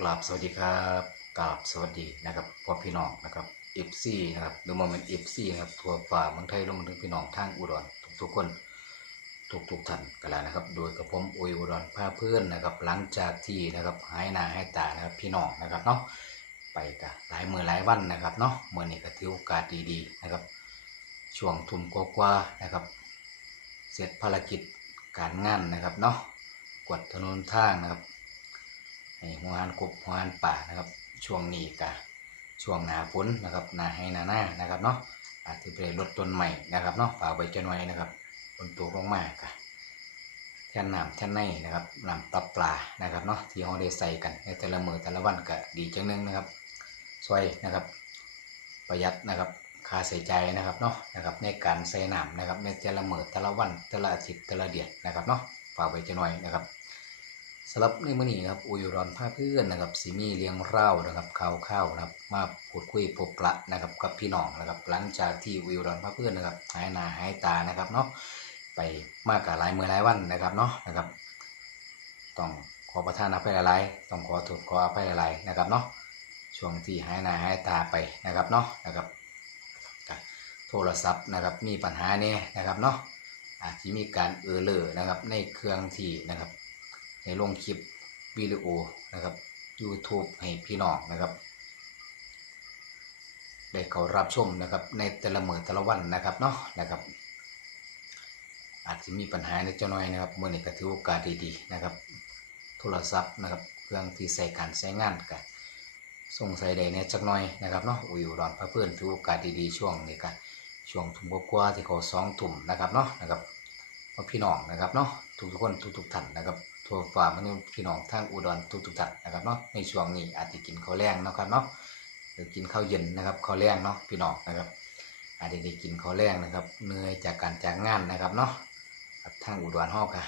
กราบสวัสดีครับกราบสวัสดีนะครับพ่อพี่น้องนะครับเอฟซีนะครับหรือว่าเป็นเอฟซีนะครับทั่วฟ้าเมืองไทยรวมถึงพี่น้องทางอุดรทุกๆคนทุกทุกท่านกันแล้วนะครับ โดยกับผมอุยอุดรพาเพื่อนนะครับหลังจากที่นะครับหายหนาหายตานะครับพี่น้องนะครับเนาะไปกันหลายมือหลายวันนะครับเนาะเมื่อนี้ก็ถือโอกาสดีๆนะครับ ช่วงทุ่มกว่าๆนะครับ เสร็จภารกิจการงานนะครับเนาะกวดถนนทางนะครับ หัวหันกบหัวหันป่านะครับ ช่วงนี้กะช่วงหนาฝนนะครับหนาให้หนาหน้านะครับเนาะอาจจะไปลดต้นใหม่นะครับเนาะฝากไว้จะหน่อยนะครับฝนตกลงมากะแท่นน้ำแท่นในนะครับน้ำปลาปลานะครับเนาะที่เราได้ใส่กันในแต่ละมือแต่ละวันก็ดีจังนึงนะครับช่วยนะครับ ประหยัดนะครับค่าใส่ใจายนะครับเนาะนะครับในการใส่น้ำนะครับในแต่ละมือแต่ละวันแต่ละอาทิตย์แต่ละเดือนนะครับเนาะฝากไว้จะหน่อยนะครับ สำหรับในมื้อนี้นะครับอุยรอนพาเพื่อนนะครับสิมีเลี้ยงเล่านะครับข่าวข้าวนะครับมาพูดคุยพบปะนะครับกับพี่น้องนะครับ หลังจากที่อุยรอนพาเพื่อนนะครับหายหนาหายตานะครับเนาะไปมากกับหลายมือหลายวันนะครับเนาะนะครับ ต้องขอประทานอภัยหลายๆต้องขอโทษขออภัยหลายๆนะครับเนาะช่วงที่หายหนาหายตาไปนะครับเนาะนะครับโทรศัพท์นะครับมีปัญหาเนี่ยนะครับเนาะอาจจะมีการเออเลอร์นะครับในเครื่องที่นะครับ ในลงคลิปวิดีโอนะครับ YouTube ให้พี่น้องนะครับ ได้เขารับชมนะครับ ในแต่ละมือแต่ละวันนะครับเนาะนะครับ อาจจะมีปัญหาในเจ้าน้อยนะครับเมื่อนี้ก็ถือโอกาสดีๆนะครับ โทรศัพท์นะครับเครื่องที่ใส่การใช้งานกันส่งใส่ใดในจักหน่อยนะครับเนาะอุยอุดรพระเพื่อนถือโอกาสดีๆช่วงนี้กันช่วงทุ่มกว่าที่เขาสองทุ่มนะครับเนาะนะครับพ่อพี่น้องนะครับเนาะทุกทุกๆคนทุกทุกๆท่านนะครับ ทั่วฟ้ามันพี่น้องทางอุดรทุกทุกๆท่านนะครับเนาะในช่วงนี้อาจจะกินข้าวแรงเนาะครับเนาะหรือกินข้าวเย็นนะครับข้าวแรงเนาะพี่น้องนะครับ อาจจะได้กินข้าวแรงนะครับเหนื่อยจากการจากงานนะครับเนาะครับทางอุดรฮองกอะ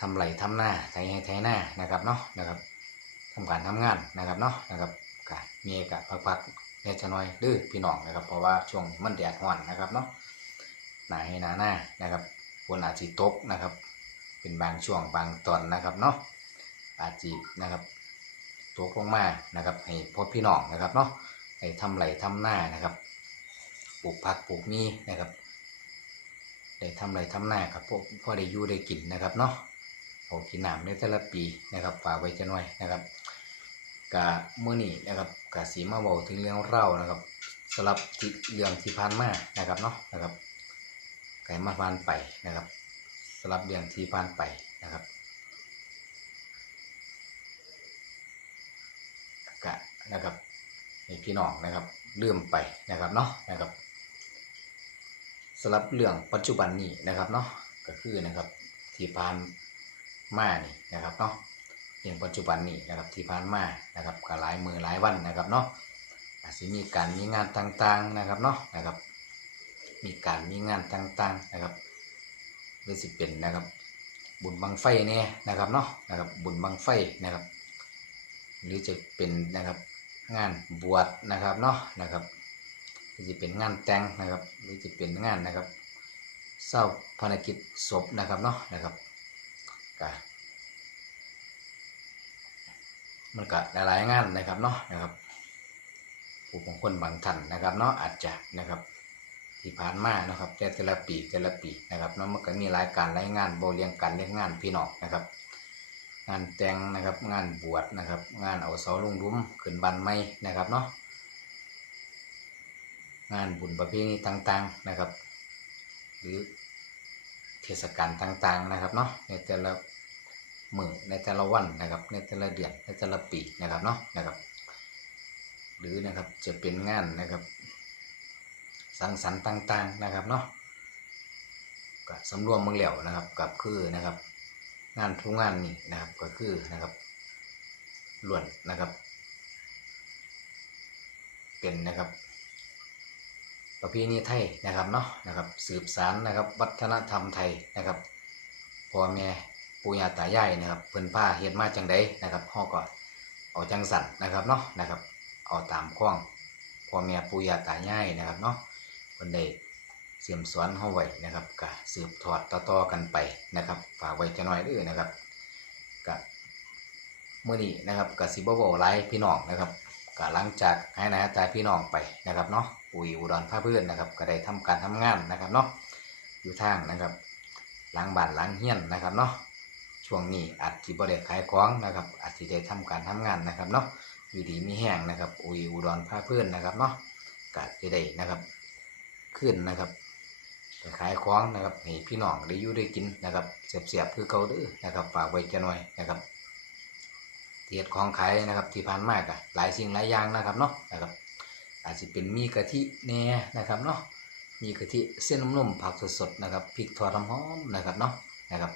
ทำไรทำหน้าไถให้ไถหน้านะครับเนาะนะครับทำการทำงานนะครับเนาะนะครับกะมีกะพักๆเนี่ยจะน้อยดื้อพี่น้องนะครับ เพราะว่าช่วงมันแดดร้อนนะครับเนาะหนาให้หนาหน้านะครับฝนอาจจะตกนะครับ เป็นบางช่วงบางตอนนะครับเนาะอาจจะนะครับตกลงมานะครับให้พ่อพี่น้องนะครับเนาะให้ทำไรทำหน้านะครับปลูกผักปลูกมีนะครับได้ทำไรทำหน้ากับพวกพ่อได้ยู่ได้กินนะครับเนาะเอากินน้ำในแต่ละปีนะครับฝากไว้จะหน่อยนะครับกะมื่อนี้นะครับกะสีมาบอกถึงเรื่องเล่านะครับสำหรับที่เรื่องที่ผ่านมานะครับเนาะนะครับไก่มาผ่านไปนะครับ สลับเรื่องที่ผ่านไปนะครับกะนะครับให้พี่น้องนะครับลืมไปนะครับเนาะนะครับสลับเรื่องปัจจุบันนี้นะครับเนาะก็คือนะครับที่ผ่านมานี่นะครับเนาะเรื่องปัจจุบันนี้นะครับที่ผ่านมานะครับก็หลายมือหลายวันนะครับเนาะอาจจะมีการมีงานต่างๆนะครับเนาะนะครับ มีการมีงานต่างๆนะครับ หรือสิเป็นนะครับ บุญบังไฟเนี่ยนะครับเนาะนะครับบุญบังไฟนะครับ หรือจะเป็นนะครับงานบวชนะครับเนาะนะครับหรือจะเป็นงานแต่งนะครับ หรือจะเป็นงานนะครับเศร้าภารกิจศพนะครับเนาะนะครับก็มันก็หลายๆงานนะครับเนาะนะครับผู้บางคนบางท่านนะครับเนาะอาจจะนะครับ ที่ผ่านมานะครับ แต่แต่ละปีแต่ละปีนะครับเนาะมันก็มีรายการรายงานโบเรียงกันเรียงานพี่น้องนะครับ งานแต่งนะครับงานบวชนะครับ งานเอาเสาลงรุ้มขึ้นบันไม้นะครับเนาะงานบุญประเพณีต่างๆนะครับ หรือเทศกาลต่างๆนะครับเนาะในแต่ละมือในแต่ละวันนะครับ ในแต่ละเดือนในแต่ละปีนะครับเนาะนะครับ หรือนะครับจะเป็นงานนะครับ สังสรรค์ต่างๆนะครับเนาะก็สำรวมเมืองเหลียวนะครับกับคือนะครับ งานทุกงานนี่นะครับก็คือนะครับล้วนนะครับ เป็นนะครับ ประเพณีไทยนะครับเนาะนะครับสืบสารนะครับ วัฒนธรรมไทยนะครับพ่อแม่ปู่ย่าตายายนะครับเพิ่นผ้าเฮ็ดมาจังใดนะครับเฮาก็เอาจังสันนะครับเนาะนะครับ เอาตามข้องพ่อแม่ปู่ย่าตายายนะครับเนาะ เพิ่นได้เสียมสอนเฮาไว้นะครับก็สืบทอดต่อๆกันไปนะครับ ฝากไว้จะน้อยด้อนะครับก็มื้อนี้นะครับก็สิบ่เว้าหลพี่น้องนะครับก็หลังจากให้นายตายพี่น้องไปนะครับเนาะอุยอุดรพาเพื่อนนะครับก็ได้ทำการทำงานนะครับเนาะอยู่ทางนะครับล้างบ้านล้างเฮียนนะครับเนาะช่วงนี้อาจสิบ่ได้ขายของนะครับอาจสิได้ทำการทำงานนะครับเนาะอยู่ดีมีแห้งนะครับอุยอุดรพาเพื่อนนะครับเนาะก็จะได้นะครับ ขึ้นนะครับขายของนะครับให้พี่น้องได้อยู่ได้กินนะครับเสียบๆคือเกาเด้อนะครับฝากไว้จะหน่อยนะครับเทียดของขายนะครับที่ผ่านมากอะหลายสิ่งหลายอย่างนะครับเนาะนะครับ อาจจะเป็นมีกะทิแน่นะครับเนาะมีกะทิเส้นนุ่มๆผักสดๆนะครับพริกทอดหอมนะครับเนาะนะครับ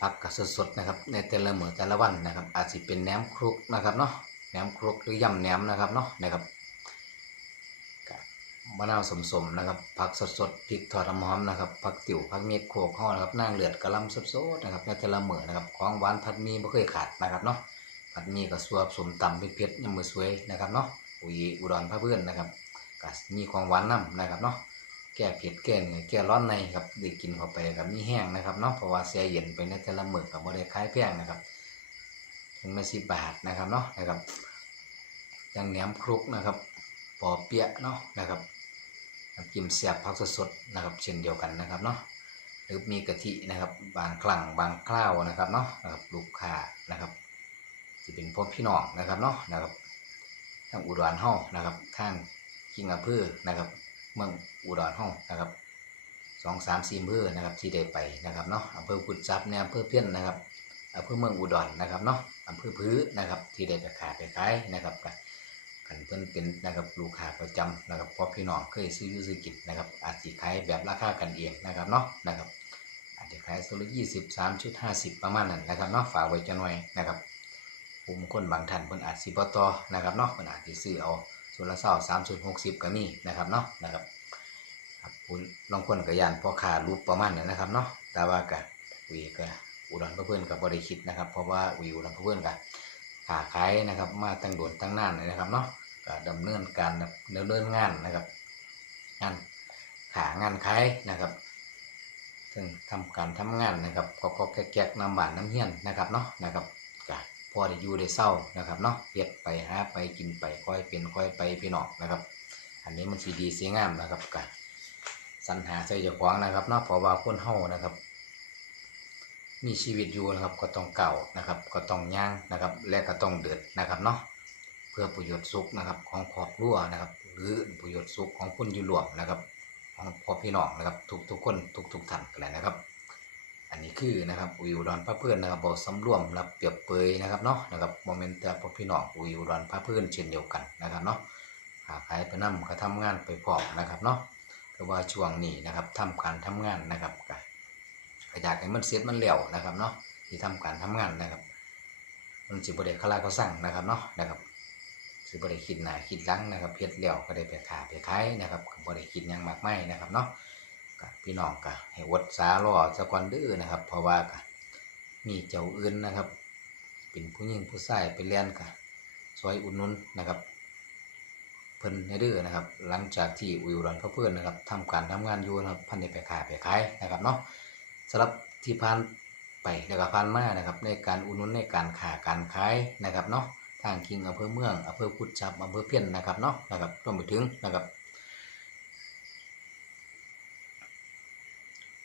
ผักกะสดๆนะครับ ในแต่ละมื้อแต่ละวันนะครับ อาจจะเป็นแหนมครุกนะครับเนาะแหนมครุกหรือยำแหนมนะครับเนาะนะครับ มะนาวสมๆนะครับ ผักสดๆพริกทอดน้ำหอมนะครับ ผักติ๋วผักเม็ดโขกห่อนะครับนางเลือดกระลำสดๆนะครับในแต่ละมื้อนะครับ ของหวานผัดมีไม่เคยขาดนะครับเนาะ ผัดมีกับสวบสมตำเป็นเผ็ดยำมือสวยนะครับเนาะ อุยอุดรพระเพื่อนนะครับก็มีของหวานน้ำนะครับเนาะ แก้เผ็ดแก้เหนื่อยแก้ร้อนในครับได้กินเข้าไปกับมีแห้งนะครับเนาะ เพราะว่าแช่เย็นไปในแต่ละมื้อกับบ่ได้ายแพงนะครับถึงไม่สิบบาทนะครับเนาะ นะครับอย่างแหนมครุกนะครับปอเปี๊ยะเนาะนะครับ น้ำจิ้มแซ่บผักสดๆนะครับ เช่นเดียวกันนะครับเนาะหรือมีกะทินะครับ บางครั้งบางคราวนะครับเนาะนะครับลูกค้านะครับจะเป็นพวกพี่น้องนะครับเนาะนะครับทางอุดรเฮานะครับทางกิงอำเภอนะครับ เมืองอุดรเฮานะครับสองสามสี่อำเภอนะครับที่ได้ไปนะครับเนาะอำเภอกุดจับเนี่ยอำเภอเพี้ยนนะครับอำเภอเมืองอุดรนะครับเนาะอำเภอพื้นะครับที่ได้ไปขายไปขายนะครับ กันเพิ่นเป็นนะครับลูกค้าประจำนะครับเพราะพี่น้องเคยซื้อยูซื้อกินนะครับอาจจะขายแบบราคากันเองนะครับเนาะนะครับอาจจะขายสุดลยี่สิบสามชุดห้าสิบประมาณนั้นนะครับเนาะฝากไว้จะหน่อยนะครับผู้คนบางท่านเพิ่นอาจสิบต่อนะครับเนาะเพิ่นอาจสิซื้อเอาส่วนละเศร้าสามชุดหกสิบก็มีนะครับเนาะนะครับครับผู้ลางคนก็ย่านพ่อค้ารูปประมาณนั้นนะครับเนาะแต่ว่าก็วีก็อุดรเพื่อนก็บ่ได้คิดนะครับ เพราะว่าวิวอุดรเพื่อนก็ ขาขายนะครับ มาตั้งโดนตั้งนานเลยนะครับเนาะก็ดำเนินการดำเนินงานนะครับงานขางานขายนะครับซึ่งทำการทำงานนะครับก็ก็แก๊กๆน้ำบานน้ำเฮียนนะครับเนาะนะครับก็พอได้อยู่ได้เศร้านะครับเนาะเฮ็ดไปหาไปกินไปค่อยเป็นค่อยไปพี่น้องนะครับ อันนี้มันสีดีสีงามนะครับก็สรรหาใส่เจ้าของนะครับเนาะเพราะว่าคนเฮานะครับ มีชีวิตอยู่นะครับก็ต้องเก่านะครับ ก็ต้องย่างนะครับ และก็ต้องเดือดนะครับเนาะเพื่อประโยชน์สุขนะครับ ของครอบครัวนะครับ หรือประโยชน์สุขของคนอยู่รวมนะครับ ของพ่อพี่น้องนะครับ ทุกทุกคนทุกทุกท่านกันเลยนะครับ อันนี้คือนะครับอุยอุดรพระเพื่อนนะครับบอกสำรวมรับเปรียบเปยนะครับเนาะนะครับโมเมนต์แต่พ่อพี่น้องอุยอุดรพระเพื่อนเช่นเดียวกันนะครับเนาะหาขายไปนำก็ทำงานไปพร้อมนะครับเนาะแต่ว่าช่วงนี้นะครับทำการทำงานนะครับ ก็อยากให้มันเสร็จมันเร็วนะครับเนาะที่ทำการทำงานนะครับ มันสิบริเดคลาเขาสั่งนะครับเนาะนะครับสิบริคิดหนาคิดลังนะครับเพียรเร็วก็ได้ไปขาไปขายนะครับบริคิดยังมากไม่นะครับเนาะก็พี่น้องก็ให้วดสาลอสะกอนดื้อนะครับ เพราะว่าก็มีเจ้าอื่นนะครับ เป็นผู้หญิงผู้ชายไปเลี้ยนก็ซอยอุ่นนุนนะครับเพิ่นให้ดื้อนะครับ หลังจากที่อุยรันเพื่อนนะครับทำการทำงานอยู่นะครับพันได้ไปขายไปขายนะครับเนาะ สำหรับที่ผ่านไปแล้วก็ผ่านมานะครับ ในการอุดหนุนในการขาการขายนะครับเนาะทางคิงอำเภอเมืองอำเภอกุดจับอำเภอเพี้ยนนะครับเนาะนะครับรวมไปถึงนะครับ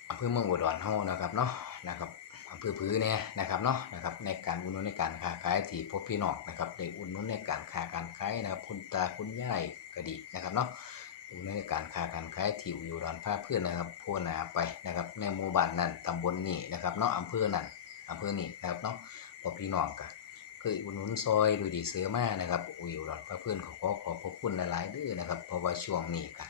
อำเภอเมืองอุดรเฮานะครับเนาะนะครับอำเภอพื้นเนี่ยนะครับเนาะนะครับในการอุดหนุนในการค้าขายที่พบพี่น้องนะครับได้อุดหนุนในการค้าการขายนะครับคุณตาคุณยายก็ดีนะครับเนาะ ดูในการค้าการขายที่อยู่ดอนผ้าเพื่อนนะครับโพนาไปนะครับในหมู่บ้านนั้นตำบลนี้นะครับเนาะอำเภอนั้นอำเภอนี้นะครับเนาะพอพี่น้องกันเคยอุดหนุนซอยดูดีเสือมานะครับอุยดอนผ้าเพื่อนขอขอขอบพระคุณหลายๆด้อนะครับเพราะว่าช่วงนี้กัน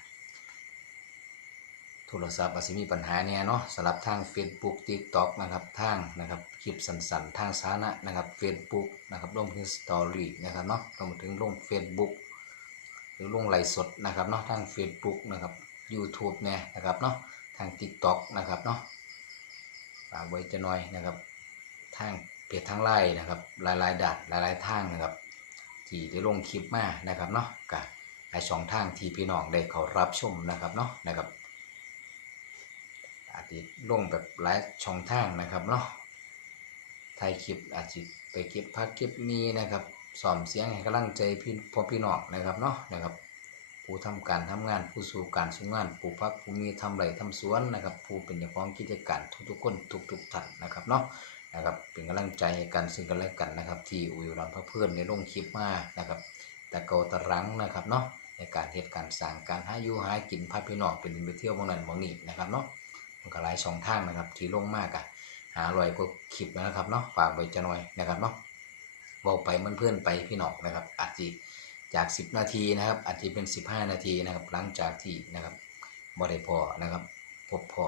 โทรศัพท์อาจจะมีปัญหาเนี่ยเนาะสำหรับทาง Facebook TikTok นะครับทางนะครับคลิปสั้นๆทางสาธารณะนะครับ Facebook นะครับลงถึงสตอรี่นะครับเนาะรวมถึงลง Facebook หรือลงไลฟ์สดนะครับเนาะทาง Facebook นะครับ YouTube เนี่ยนะครับเนาะทาง TikTok นะครับเนาะฝากไว้จะหน่อยนะครับ ทางเพจทางไลน์นะครับหลายๆดัดหลายๆทางนะครับ ที่ได้ลงคลิปมานะครับเนาะกับหลายช่องทางที่พี่น้องได้เขารับชมนะครับเนาะนะครับอาจจะลงแบบหลายช่องทางนะครับเนาะถ่ายคลิปอาจจะไปเก็บพักเก็บมีนะครับ สอมเสียงให้กำลังใจพี่พ่อพี่น้องนะครับเนาะนะครับ ผู้ทำการทำงานผู้สู่การสู่งานผู้พักผู้มีทำไรทำสวนนะครับ ผู้เป็นเจ้าของกิจการทุกๆคนทุกๆท่านนะครับเนาะนะครับเป็นกำลังใจกันซึ่งกันและกันนะครับ ที่อุยรันพระเพื่อนในลงคลิปมานะครับแต่เกาตะรังนะครับเนาะในการเหตุการณ์สร้างการหาอยู่หากินพาพี่น้องเป็นไปเที่ยวบางนั้นบางนี้นะครับเนาะมันก็หลายช่องทางนะครับที่ลงมากอะหาลอยก็คลิปนะครับเนาะฝากไว้จะหน่อยนะครับเนาะ เบาไปมันเพื่อนไปพี่น้องนะครับอาจจะจาก 10 นาทีนะครับอาจจะเป็น 15 นาทีนะครับ หลังจากที่นะครับบ่ได้พอนะครับพบพอ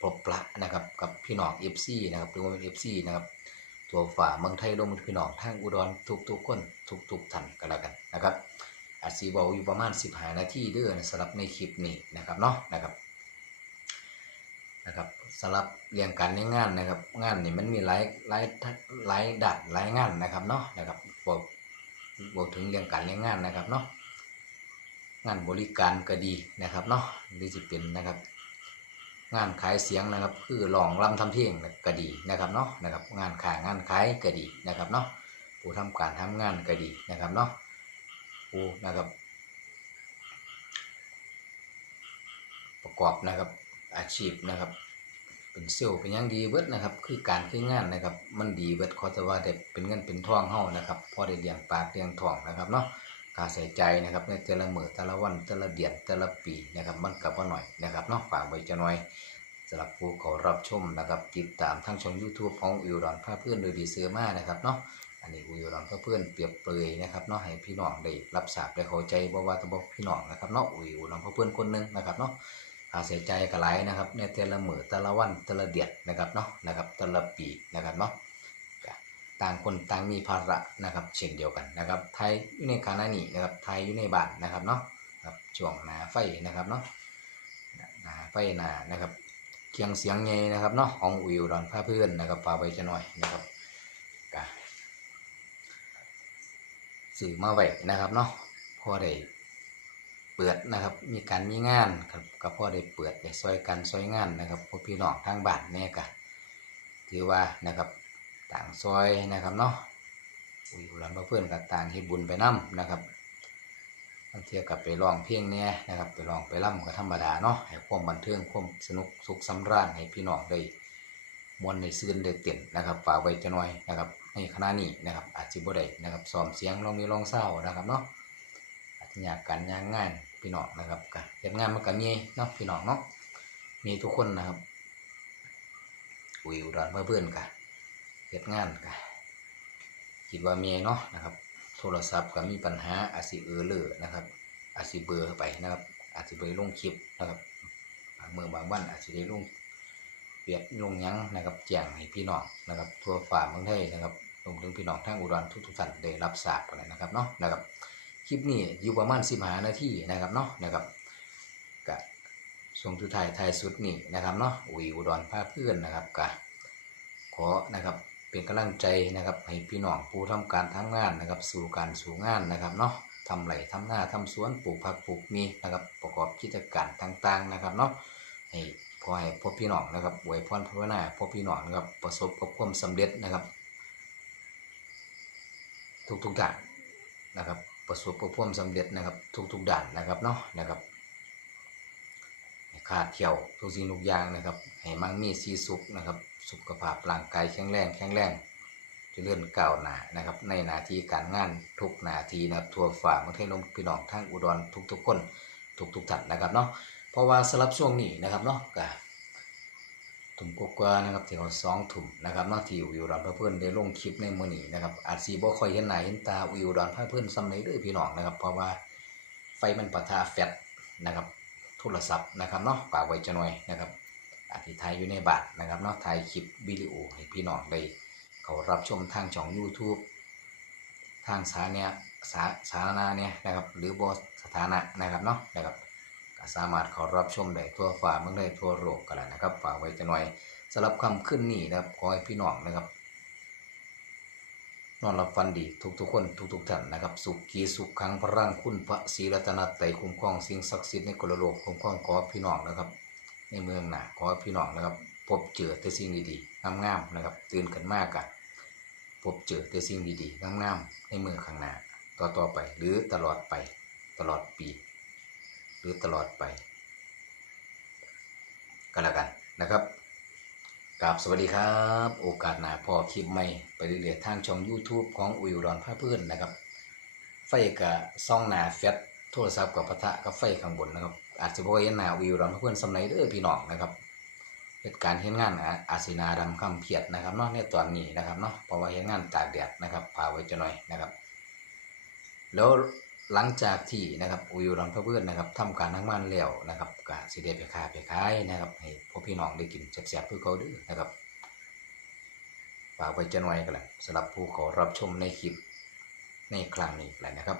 พบปละนะครับกับพี่น้อง FC นะครับหรือว่าเป็น FC นะครับตัวฝ่าเมืองไทยลงมือพี่น้องทางอุดรทุกๆคนทุกๆท่านก็แล้วกันนะครับอาจสีเบาอยู่ประมาณ 15 นาทีเด้อสำหรับในคลิปนี้นะครับเนาะนะครับ นะครับสำหรับเรียงการในงานนะครับ งานนี่มันมีหลายหลายทักหลายดัดหลายงานนะครับเนาะนะครับบอกบอกถึงเรียงการในงานนะครับเนาะงานบริการก็ดีนะครับเนาะหรือจะเป็นนะครับ งานขายเสียงนะครับ คือลองรำทำเพลงก็ดีนะครับเนาะนะครับ งานขายงานขายก็ดีนะครับเนาะผู้ทำการทำงานก็ดีนะครับเนาะผู้นะครับ ประกอบนะครับ อาชีพนะครับ เป็นเซลล์เป็นยังดีเบิดนะครับ คือการคืองานนะครับ มันดีเบิดเขาจะว่าได้เป็นเงินเป็นทองเฮานะครับพอได้เลี้ยงปากเลี้ยงทองนะครับเนาะค่าใส่ใจนะครับในแต่ละมือแต่ละวันแต่ละเดือนแต่ละปีนะครับ มันก็บ่น้อยนะครับเนาะฝากไว้จะหน่อยสำหรับผู้เขารับชมนะครับติดตามทั้งช่อง YouTube ของอุยรอนพาเพื่อนโดยดีเสือมานะครับเนาะอันนี้อุยรอนพาเพื่อนเปรียบเปรยนะครับเนาะให้พี่น้องได้รับทราบได้เข้าใจบ่ว่าแตบอกพี่น้องนะครับเนาะอุยรอนพาเพื่อนคนหนึงนะครับเนาะ ค่าใช้จ่ายก็หลายนะครับ ในแต่ละมือแต่ละวันแต่ละเดือนนะครับเนาะนะครับแต่ละปีนะครับเนาะต่างคนต่างมีภาระนะครับเช่นเดียวกันนะครับไทยอยู่ในขณะนี้นะครับไทยอยู่ในบ้านนะครับเนาะครับช่วงหนาไฟนะครับเนาะหนาไฟหนานะครับเคียงเสียงไงนะครับเนาะของวิวดอนพาเพื่อนนะครับพาไปจะหน่อยนะครับกสื่อมาไว้นะครับเนาะพอได้ เปิดนะครับ มีการมีงานครับก็พ่อได้เปิดได้ซอยกันซอยงานนะครับพวกพี่น้องทางบ้านเนี่ยก็ถือว่านะครับต่างซอยนะครับเนาะอุ้ยหลานเพื่อนกับต่างเฮ็ดบุญไปนํนะครับบางเทียกับไปร้องเพลงเนี่ยนะครับ ไปร้องไปร่ำก็ธรรมดาเนาะให้ความบันเทิงความสนุกสุขสำราญให้พี่น้องได้มวนในซื่นได้เต้นนะครับฝากไว้จะหน่อยนะครับในคณะนี้นะครับอาจจะบ่ได้นะครับซ้อมเสียงลองมีลองเศร้านะครับเนาะ ยากการยางงานพี่น้องนะครับก็เฮ็ดงานมันก็มีเนาะพี่น้องเนาะมีทุกคนนะครับอุยอุดรเพื่อนเพื่อนกันเฮ็ดงานกันคิดว่ามีเนาะนะครับ โทรศัพท์ก็มีปัญหาอาจสิเออเลอนะครับอาจสิเบอร์ไปนะครับอาจสิไปลงคลิปนะครับบางเมื่อบางวันอาจสิได้ลงเปียกลงยังนะครับแจ้งให้พี่น้องนะครับทั่วฝ่าเมืองไทยนะครับรวมถึงพี่น้องทางอุดรทุกๆท่านได้รับทราบกันเลยนะครับเนาะนะครับ คลิปนี้อยู่ประมาณสิบหานาทีนะครับเนาะนะครับกับช่งทุดท้ายท้ายสุดนี่นะครับเนาะอุยอุดรภาคเพื่อนนะครับกะขอนะครับเป็นกำลังใจนะครับให้พี่น้องผู้ทำการทำงานนะครับ สู่การสู่งานนะครับเนาะทำไรทำหน้าทำสวนปลูกผักปลูกมีนะครับประกอบกิจการต่างๆนะครับเนาะให้ขอให้พ่อพี่น้องนะครับอวยพรภาวนาพ่อพี่น้องนะครับประสบกับความสำเร็จนะครับ ทุกๆอย่างนะครับ ประสบกับควมสำเร็จนะครับ ทุกๆด่านนะครับเนาะนะครับขาดเที่ยวทุกสิ่งทุกอย่างนะครับ ให้มั่งมีสีสุขนะครับ สุขภาพร่างกายแข็งแรงแข็งแรงเจะเลื่อนก้าวหน้านะครับ ในนาทีการงานทุกนาทีนะครับทั่วฝ่าเมืองไทยลมพี่น้องทั้งอุดรทุกๆคนทุกๆท่านนะครับเนาะเพราะว่าสำหรับช่วงนี้นะครับเนาะก็ ถุ่มกว่านะครับที่เขาสองถุ่มนะครับนาะที่วิวดอนเพื่อนได้ลงคลิปในมื้อนี้นะครับอาจสีบ่ค่อยเห็นหน้าเห็นตาวิวดอนเพื่อนซ้ำในเด้อพี่น้องนะครับ เพราะว่าไฟมันปะทะแฟลชนะครับโทรศัพท์นะครับเนาะฝากไว้จะหน่อยนะครับอาทิถ่ายอยู่ในบานนะครับเนาะถ่ายคลิปวิดีโอให้พี่น้องได้เขารับชมทางช่อง YouTube ทางสาเนี่ยสาสาธารณะเนี่ยนะครับหรือบอสถานะนะครับเนาะนะครับ สามารถเขารับชมได้ทั่วฟ้าเมืองได้ทั่วโลกกันแล้วนะครับฝากไว้จะหน่อยสำหรับคำขึ้นนี่นะครับขอให้พี่น้องนะครับ นอนหลับฝันดีทุกๆคนทุกๆท่านนะครับ สุขีสุขขังพรังคุณพระศรีรัตนตรัยคุ้มครองสิ่งศักดิ์สิทธิ์ในกลโลกคุ้มครองขอพี่น้องนะครับ ในเมืองหนาขอพี่น้องนะครับ พบเจอแต่สิ่งดีๆงามๆนะครับ ตื่นกันมากกันพบเจอแต่สิ่งดีๆงามๆในเมืองข้างหน้าต่อต่อไปหรือตลอดไปตลอดปี หรือตลอดไป ก็แล้วกันนะครับกราบสวัสดีครับ โอกาสหน้าพอคลิปใหม่ ไปเรื่อยๆทางช่อง YouTube ของอุยอุดรพาเพื่อนนะครับ ไฟกับซ่องหนาแฟลชโทรศัพท์กับปะทะกับไฟข้างบนนะครับ อาจจะบ่เห็นหน้าอุยอุดรพาเพื่อนสำไหนเด้อพี่น้องนะครับเหตุการณ์เห็นงานอาอาจสินาดำคำเพียดนะครับเนาะในตอนนี้นะครับเนาะเพราะว่าเห็นงานตากแดดนะครับพาไว้จะหน่อยนะครับ แล้ว หลังจากที่นะครับอุยอุดรพาเพื่อนนะครับทำการทั้งมันแล้วนะครับก็สิได้ไปคาไปขายนะครับให้พวกพี่น้องได้กินแซ่บๆเพื่อเขาด้อนะครับฝากไว้จะหน่อยกันแหละสำหรับผู้ขอรับชมในคลิปในครั้งนี้แหละนะครับ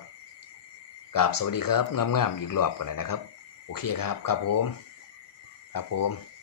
กราบสวัสดีครับงามๆอีกรอบกันเลยนะครับ โอเคครับครับผม ครับผม